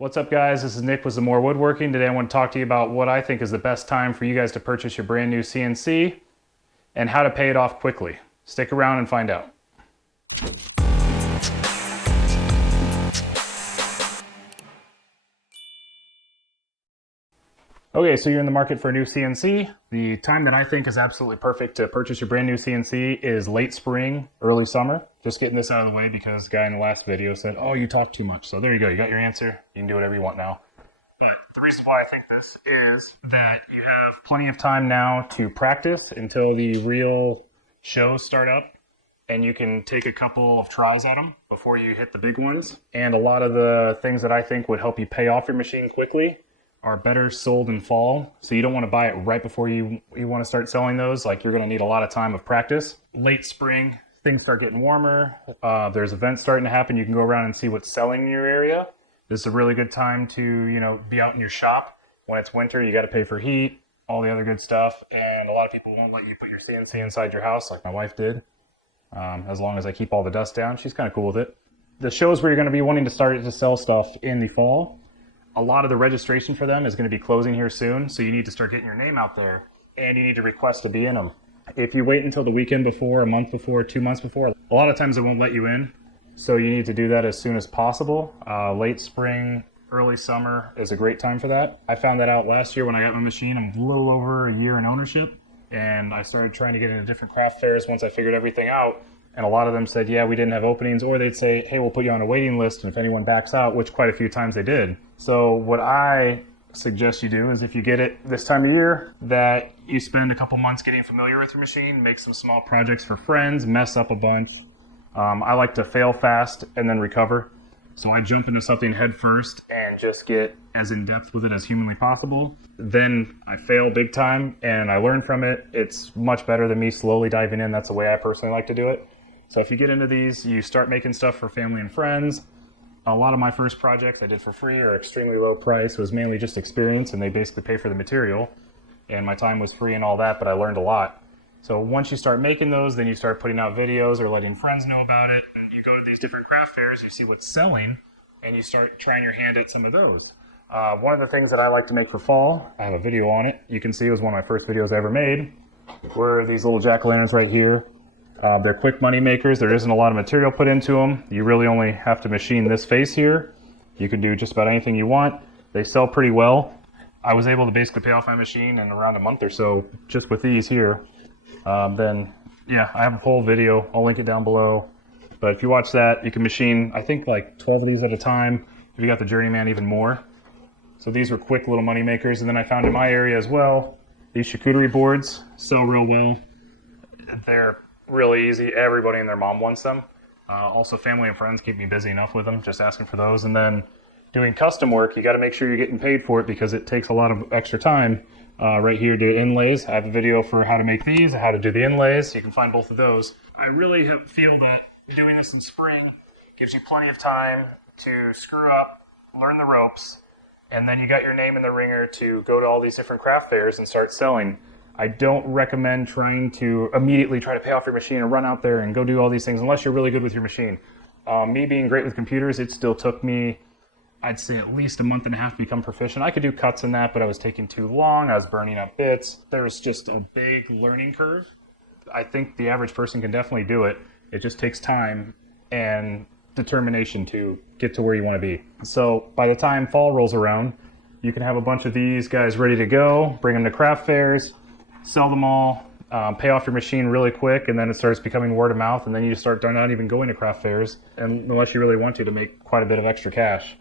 What's up, guys? This is Nick with some more woodworking. Today I want to talk to you about what I think is the best time for you guys to purchase your brand new CNC and how to pay it off quickly. Stick around and find out. Okay, so you're in the market for a new CNC. The time that I think is absolutely perfect to purchase your brand new CNC is late spring, early summer. Just getting this out of the way because the guy in the last video said, oh, you talk too much. So there you go, you got your answer. You can do whatever you want now. But the reason why I think this is that you have plenty of time now to practice until the real shows start up, and you can take a couple of tries at them before you hit the big ones. And a lot of the things that I think would help you pay off your machine quickly are better sold in fall. So you don't want to buy it right before you want to start selling those. Like, you're going to need a lot of time of practice. Late spring, things start getting warmer. There's events starting to happen. You can go around and see what's selling in your area. This is a really good time to, be out in your shop. When it's winter, you got to pay for heat, all the other good stuff. And a lot of people won't let you put your CNC inside your house like my wife did. As long as I keep all the dust down, she's kind of cool with it. The shows where you're going to be wanting to start to sell stuff in the fall, a lot of the registration for them is going to be closing here soon, so you need to start getting your name out there, and you need to request to be in them. If you wait until the weekend before, a month before, 2 months before, a lot of times they won't let you in, so you need to do that as soon as possible. Late spring, early summer is a great time for that. I found that out last year when I got my machine. I'm a little over a year in ownership, and I started trying to get into different craft fairs once I figured everything out. And a lot of them said, yeah, we didn't have openings, or they'd say, hey, we'll put you on a waiting list, and if anyone backs out, which quite a few times they did. So what I suggest you do is, if you get it this time of year, that you spend a couple months getting familiar with your machine, make some small projects for friends, mess up a bunch. I like to fail fast and then recover. So I jump into something head first and just get as in depth with it as humanly possible. Then I fail big time and I learn from it. It's much better than me slowly diving in. That's the way I personally like to do it. So if you get into these, you start making stuff for family and friends. A lot of my first projects I did for free or extremely low price. Was mainly just experience, and they basically pay for the material. And my time was free and all that, but I learned a lot. So once you start making those, then you start putting out videos or letting friends know about it. And you go to these different craft fairs, you see what's selling, and you start trying your hand at some of those. One of the things that I like to make for fall, I have a video on it. You can see it was one of my first videos I ever made, were these little jack-o'-lanterns right here. They're quick money makers. There isn't a lot of material put into them. You really only have to machine this face here. You can do just about anything you want. They sell pretty well. I was able to basically pay off my machine in around a month or so just with these here. Then, yeah, I have a whole video. I'll link it down below. But if you watch that, you can machine, I think, like 12 of these at a time. If you got the Journeyman, even more. So these were quick little money makers. And then I found in my area as well, these charcuterie boards sell real well. They're really easy. Everybody and their mom wants them. Also, family and friends keep me busy enough with them, just asking for those. And then doing custom work, you got to make sure you're getting paid for it because it takes a lot of extra time. Right here, do inlays. I have a video for how to make these, how to do the inlays. You can find both of those. I really feel that doing this in spring gives you plenty of time to screw up, learn the ropes, and then you got your name in the ringer to go to all these different craft fairs and start selling. I don't recommend trying to immediately try to pay off your machine and run out there and go do all these things unless you're really good with your machine. Me being great with computers, it still took me, I'd say, at least a month and a half to become proficient. I could do cuts in that, but I was taking too long. I was burning up bits. There was just a big learning curve. I think the average person can definitely do it. It just takes time and determination to get to where you want to be. So by the time fall rolls around, you can have a bunch of these guys ready to go, bring them to craft fairs, sell them all, pay off your machine really quick, and then it starts becoming word of mouth, and then you start not even going to craft fairs, and unless you really want to make quite a bit of extra cash.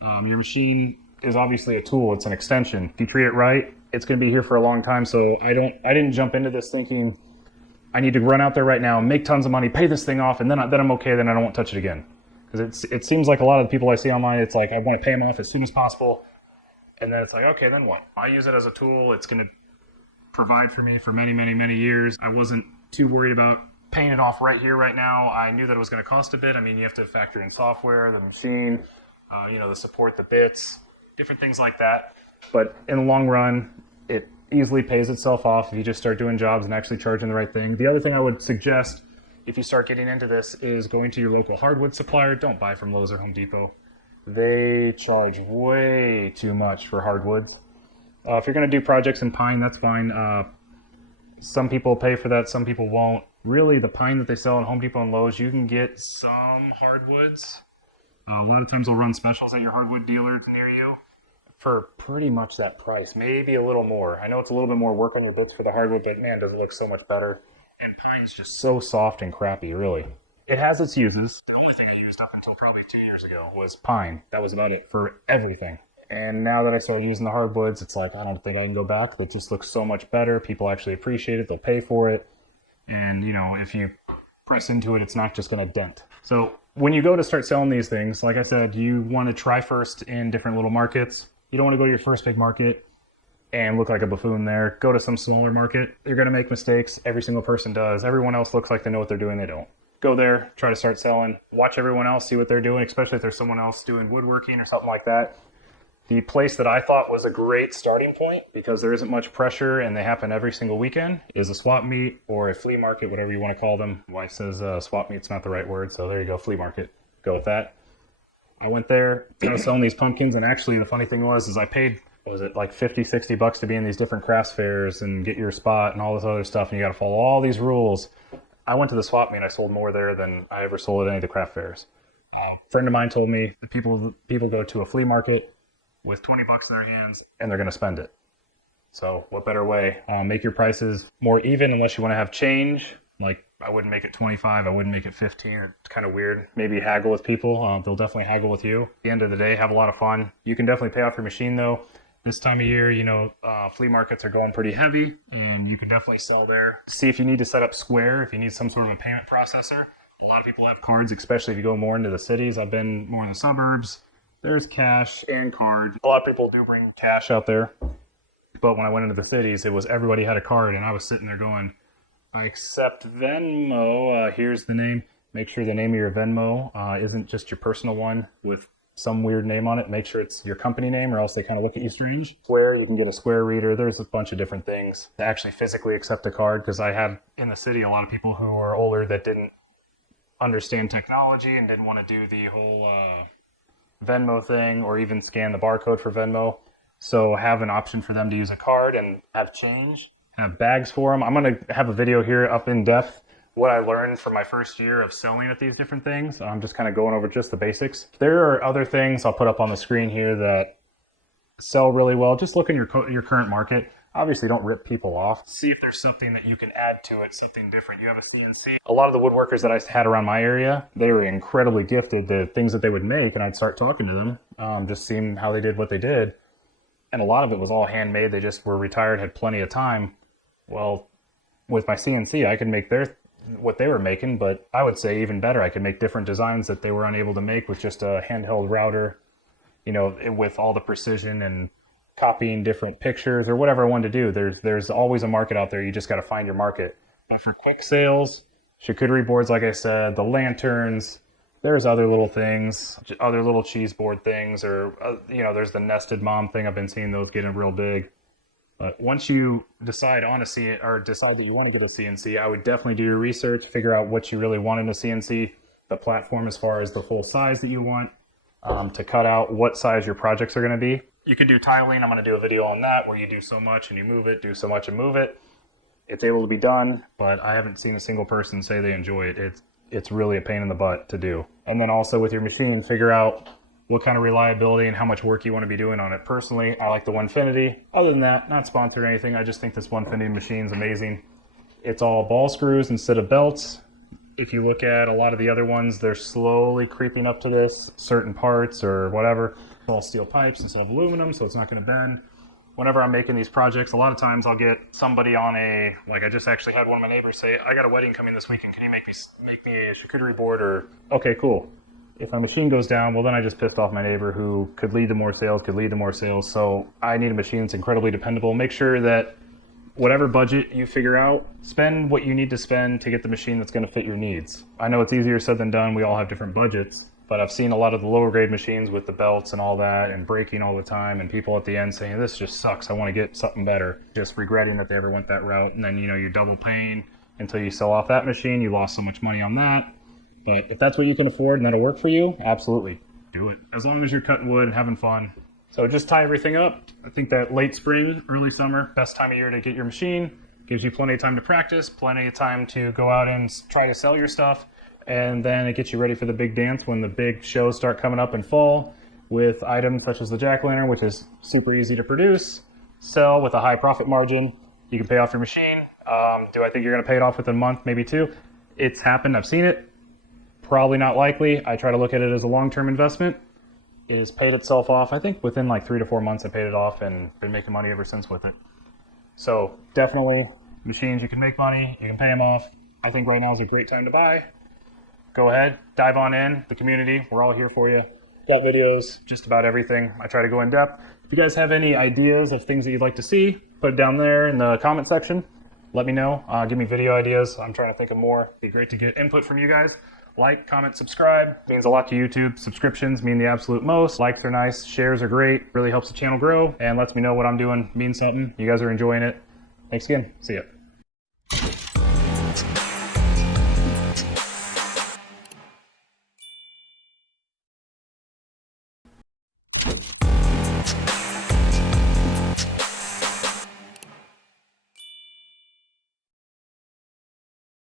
Your machine is obviously a tool. It's an extension. If you treat it right, it's going to be here for a long time. So I didn't jump into this thinking I need to run out there right now, make tons of money, pay this thing off, and then I'm okay. Then I don't want to touch it again. Because it seems like a lot of the people I see online, it's like I want to pay them off as soon as possible, and then it's like, okay, then what? I use it as a tool. It's going to provide for me for many, many, many years. I wasn't too worried about paying it off right here, right now. I knew that it was going to cost a bit. I mean, you have to factor in software, the machine, the support, the bits, different things like that. But in the long run, it easily pays itself off if you just start doing jobs and actually charging the right thing. The other thing I would suggest if you start getting into this is going to your local hardwood supplier. Don't buy from Lowe's or Home Depot. They charge way too much for hardwoods. If you're going to do projects in pine, that's fine. Some people pay for that, some people won't. Really, the pine that they sell at Home Depot and Lowe's, you can get some hardwoods. A lot of times they'll run specials at your hardwood dealer near you for pretty much that price, maybe a little more. I know it's a little bit more work on your books for the hardwood, but man, does it look so much better. And pine's just so soft and crappy, really. It has its uses. The only thing I used up until probably 2 years ago was pine. That was about it for everything. And now that I started using the hardwoods, it's like, I don't think I can go back. They just look so much better. People actually appreciate it. They'll pay for it. And, you know, if you press into it, it's not just going to dent. So when you go to start selling these things, like I said, you want to try first in different little markets. You don't want to go to your first big market and look like a buffoon there. Go to some smaller market. You're going to make mistakes. Every single person does. Everyone else looks like they know what they're doing. They don't. Go there, try to start selling. Watch everyone else, see what they're doing, especially if there's someone else doing woodworking or something like that. The place that I thought was a great starting point, because there isn't much pressure and they happen every single weekend, is a swap meet or a flea market, whatever you want to call them. My wife says swap meet's not the right word, so there you go, flea market. Go with that. I went there, I was selling these pumpkins, and actually the funny thing was I paid, what was it, like 50, 60 bucks to be in these different crafts fairs and get your spot and all this other stuff, and you got to follow all these rules. I went to the swap meet, I sold more there than I ever sold at any of the craft fairs. A friend of mine told me that people go to a flea market with 20 bucks in their hands and they're going to spend it. So what better way? Make your prices more even unless you want to have change. Like I wouldn't make it 25, I wouldn't make it 15. It's kind of weird. Maybe haggle with people. They'll definitely haggle with you. At the end of the day, have a lot of fun. You can definitely pay off your machine though. This time of year, you know, flea markets are going pretty heavy and you can definitely sell there. See if you need to set up Square, if you need some sort of a payment processor. A lot of people have cards, especially if you go more into the cities. I've been more in the suburbs. There's cash and card. A lot of people do bring cash out there. But when I went into the cities, it was everybody had a card, and I was sitting there going, I accept Venmo. Here's the name. Make sure the name of your Venmo isn't just your personal one with some weird name on it. Make sure it's your company name, or else they kind of look at you strange. Square, you can get a Square reader. There's a bunch of different things to actually physically accept a card, because I had in the city a lot of people who were older that didn't understand technology and didn't want to do the whole Venmo thing or even scan the barcode for Venmo. So have an option for them to use a card and have change, have bags for them. I'm going to have a video here up in depth what I learned from my first year of selling at these different things. I'm just kind of going over just the basics. There are other things I'll put up on the screen here that sell really well. Just look in your current market. Obviously, don't rip people off. See if there's something that you can add to it, something different. You have a CNC. A lot of the woodworkers that I had around my area, they were incredibly gifted. The things that they would make, and I'd start talking to them, just seeing how they did what they did. And a lot of it was all handmade. They just were retired, had plenty of time. Well, with my CNC, I could make what they were making, but I would say even better. I could make different designs that they were unable to make with just a handheld router, you know, with all the precision and copying different pictures or whatever I wanted to do. There's always a market out there. You just got to find your market. But for quick sales, charcuterie boards, like I said, the lanterns, there's other little things, other little cheese board things, or, you know, there's the nested mom thing. I've been seeing those getting real big. But once you decide on decide that you want to get a CNC, I would definitely do your research, figure out what you really want in a CNC, the platform as far as the full size that you want, to cut out what size your projects are going to be. You can do tiling. I'm going to do a video on that where you do so much and you move it, do so much and move it. It's able to be done, but I haven't seen a single person say they enjoy it. It's really a pain in the butt to do. And then also with your machine, figure out what kind of reliability and how much work you want to be doing on it. Personally, I like the Onefinity. Other than that, not sponsored or anything, I just think this Onefinity machine is amazing. It's all ball screws instead of belts. If you look at a lot of the other ones, they're slowly creeping up to this, certain parts or whatever. It's all steel pipes instead of aluminum, so it's not going to bend. Whenever I'm making these projects, a lot of times I'll get somebody on like I just actually had one of my neighbors say, I got a wedding coming this weekend, can you make me a charcuterie board? Or, okay, cool. If my machine goes down, well then I just pissed off my neighbor who could lead to more sales, So I need a machine that's incredibly dependable. Make sure that whatever budget you figure out, spend what you need to spend to get the machine that's going to fit your needs. I know it's easier said than done. We all have different budgets. But I've seen a lot of the lower grade machines with the belts and all that and breaking all the time, and people at the end saying, this just sucks, I want to get something better. Just regretting that they ever went that route. And then, you know, you're double paying until you sell off that machine. You lost so much money on that. But if that's what you can afford and that'll work for you, absolutely. do it. As long as you're cutting wood and having fun. So just tie everything up. I think that late spring, early summer, best time of year to get your machine. Gives you plenty of time to practice, plenty of time to go out and try to sell your stuff. And then it gets you ready for the big dance when the big shows start coming up in fall with items such as the jack-o'-lantern, which is super easy to produce, sell with a high profit margin. You can pay off your machine. Do I think you're going to pay it off within a month, maybe two? It's happened. I've seen it. Probably not likely. I try to look at it as a long-term investment. It has paid itself off. I think within like 3 to 4 months I paid it off and been making money ever since with it. So definitely machines, you can make money, you can pay them off. I think right now is a great time to buy. Go ahead, dive on in, the community, we're all here for you. Got videos, just about everything. I try to go in depth. If you guys have any ideas of things that you'd like to see, put it down there in the comment section. Let me know, give me video ideas. I'm trying to think of more. It'd be great to get input from you guys. Like, comment, subscribe. It means a lot to YouTube. Subscriptions mean the absolute most. Likes are nice, shares are great. Really helps the channel grow and lets me know what I'm doing means something. You guys are enjoying it. Thanks again. See ya.